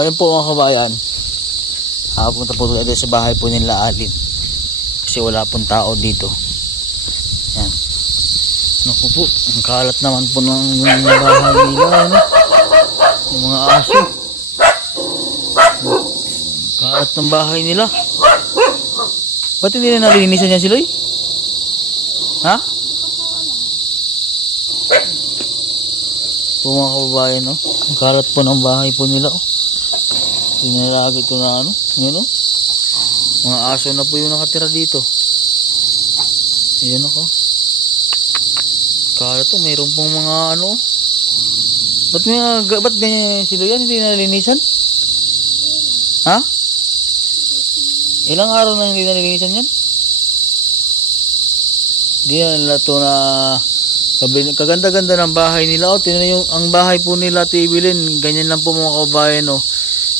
Ayun po mga kabayan. Punta po tayo sa bahay po nila Alin. Kasi wala pong tao dito. Yan. Naku po, ang kalat naman po ng bahay nila. Ano? Yung mga aso. Kalat ng bahay nila. Ba't hindi na nalinisan yan sila eh? Ha? Po mga kababayan, no? Ang kalat po ng bahay po nila, oh. Tinalagi ito na ano, yun, oh. Mga aso na po yung nakatira dito. Ayan ako. Kalat to, mayroon pong mga ano. Ba't ganyan sila yan? Hindi nalinisan? Ha? Ilang araw na hindi nalinisan yan? Hindi na nila ito na kaganda-ganda ng bahay nila. O, tinan yung ang bahay po nila Tibilin. Ganyan lang po mga kabayan, o.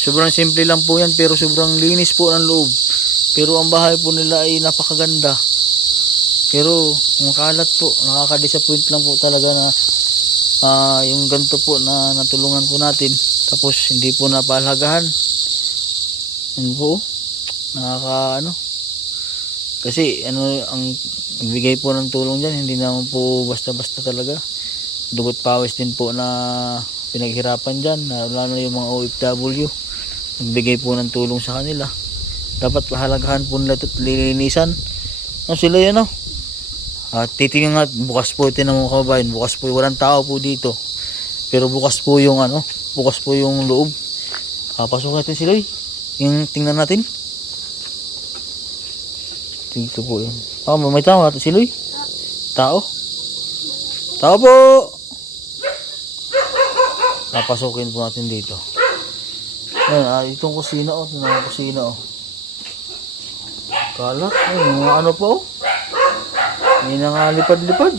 Sobrang simple lang po yan, pero sobrang linis po ang loob. Pero ang bahay po nila ay napakaganda. Pero ang kalat po, nakaka-disappoint lang po talaga na yung ganito po na natulungan po natin. Tapos hindi po napalagahan. Yan po, nakaka kasi ang nagbigay po ng tulong dyan, hindi naman po basta-basta talaga. Dugot pawis din po na pinaghirapan dyan, lalo na yung mga OFW. Nagbigay po ng tulong sa kanila. Dapat pahalagahan po nila at lilinisan. Sila yan, titingnan nga, bukas po ito ng mga kabayan. Bukas po, walang tao po dito. Pero bukas po yung bukas po yung loob. Pasok natin sila, yung tingnan natin. Dito po yun. May tao natin sila, tao. Tao po. Napasukin po natin dito. Ayan, itong kusina, kusina, kalat, mga ano po, may nangalipad-lipad.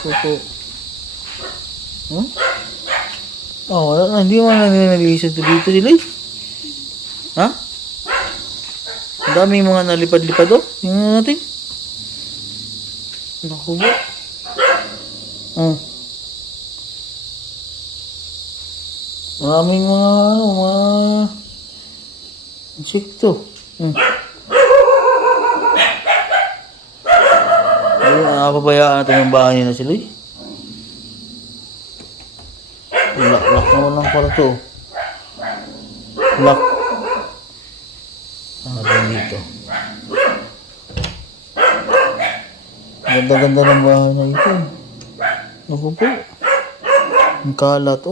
So, wala na, hindi mo nanilisan dito sila, ha? Ang daming mga nalipad-lipad, yung natin. Naku po. Maraming mga insekto. Ayun, nakapabayaan natin yung bahay nila sila. Lock naman lang para to. Lock. Natin dito. Ganda-ganda ng bahay na ito. Naku po. Ang kalat,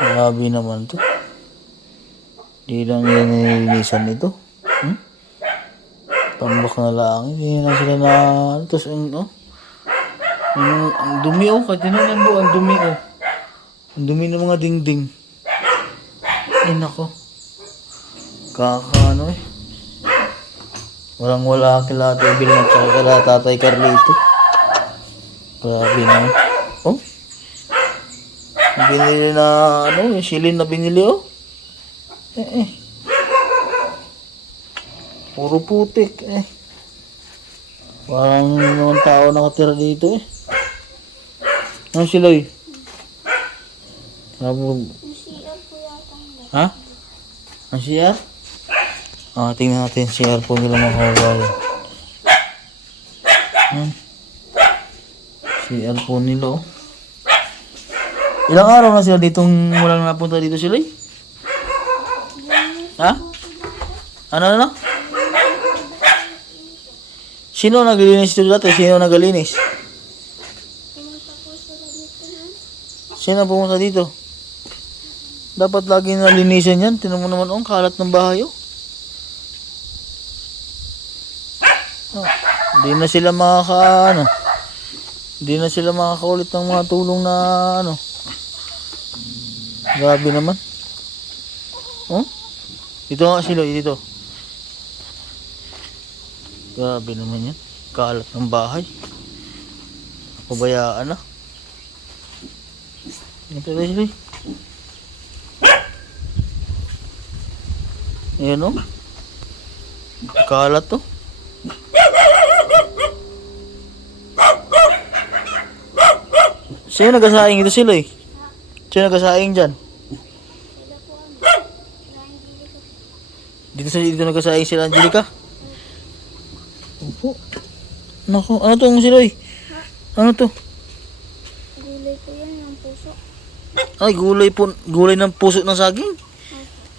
Grabe naman to. Hindi lang nila nilinisan ito. Tambak na lang. Hindi na sila na... Tapos, ang dumi, kahit tinanan mo, ang dumi, Ang dumi ng mga dingding. Ay, nako. Kakaano, Walang-wala kila Tibilin at saka kila Tatay Carlito. Grabe naman. Binili na yung silin na binili, puro putik, parang naman tao nakatira dito, ano sila, ha? Ang CR? Tingnan natin CR po nila mga kawalan. CR po nila, Ilang araw na sila ditong walang napunta dito sila, Ha? Ano? Sino naglilinis dito dati? Sino naglilinis? Sino pumunta dito? Dapat lagi nalinisan yan. Tinan mo naman, kalat ng bahay, Hindi na sila hindi na sila makakaulit ng mga tulong na Grabe naman. Dito nga sila, dito. Grabe naman yan. Kalat ng bahay. Pabayaan na. Ito na sila. Ayan, kalat to. Sino nagasaing ito sila, Sino nagkasaing dyan? Dito nagkasaing sila Angelica? Opo. Naku, ano tong siloy? Ano to? Gulay po yan, yung puso. Ay, gulay ng puso ng saging.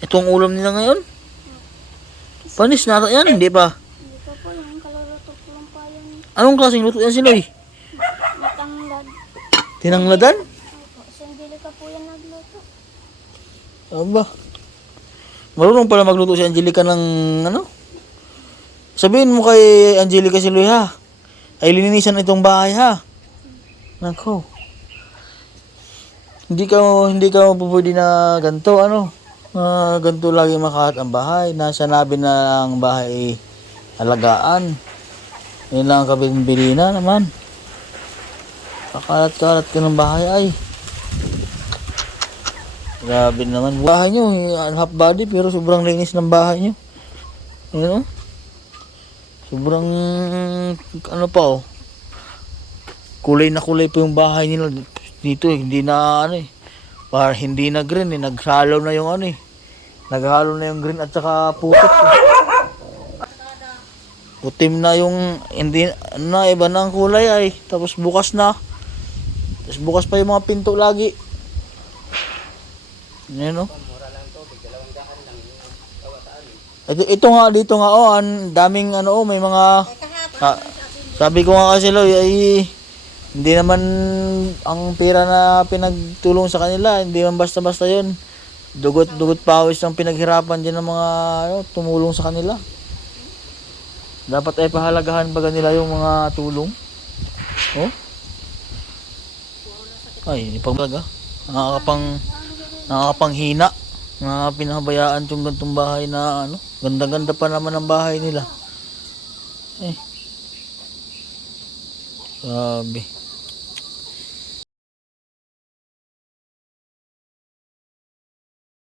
Ito ang ulam nila ngayon. Panis na yan, hindi pa. Hindi pa po, yung kaluluto po lang pa yan. Anong klaseng luto yan siloy? Matanglad. Tinangladan? Opo, si Angelica po yan nagluto. Aba. Marunong pala magluto si Angelica ng ano? Sabihin mo kay Angelica Siloy ha. Ay linisan itong bahay ha. Nako. Hindi ka pwede na ganito ano. Ganito lagi makahat ang bahay. Nasa nabi na ang bahay alagaan. Yun lang ang kabinbili na naman. Kakalat-kalat ka ng bahay ay. Grabe naman. Bahay nyo, half body pero sobrang linis ng bahay nyo. Ayun o. Sobrang, ano pa oh. Kulay na kulay pa yung bahay nila. Dito hindi na ano eh. Parang hindi na green eh. Naghalo na yung ano eh. Naghalo na yung green at saka putik eh. Putim na yung, hindi na, iba na ang kulay ay. Tapos bukas na. Tapos bukas pa yung mga pinto lagi. Yan o. Ito nga dito nga oh, ang daming ano oh, may mga sabi ko nga kasi Loy ay hindi naman ang pera na pinagtulong sa kanila, hindi man basta-basta 'yon. Dugot pawis ang pinaghirapan diyan ng mga ano, tumulong sa kanila. Dapat ay pahalagahan ba nila yung mga tulong? Oh? Ay, hindi pa talaga. Nakakapanghina. Mga pinahabayaan tong gantong bahay na ano. Ganda-ganda pa naman ang bahay nila. Eh. Sabi.